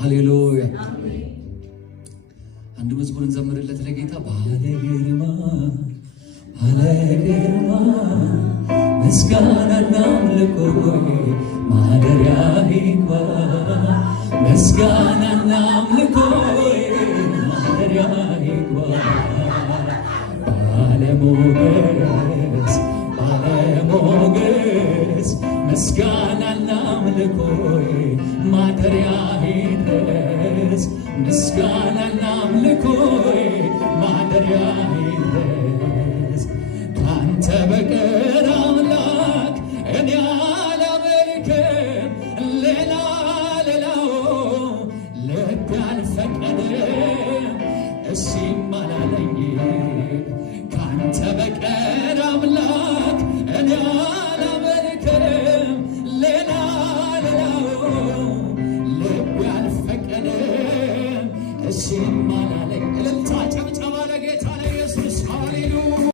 ሃሌሉያ አንድ መዝሙር እንዘምርለት ለጌታ ባለ ግርማ ምስጋናና አምልኮ ማደሪያ ይግባ ምስጋናና አምልኮ ማደሪያ ይግባ ባለሞገስ ምስጋናና አምልኮ ማደሪያ ይድረስ ምስጋናና አምልኮ ማደሪያ ይድረስ ካንተ በቀር አምላክ እኔ አላመልክም ሌላው ልቤ አልፈቀደም እሺም አላለኝ ካንተ በቀር አምላክ እኔ አላመልክም ሌላው ልቤ አልፈቀደም እሺም አላለኝ እልልታ ጨብጨባ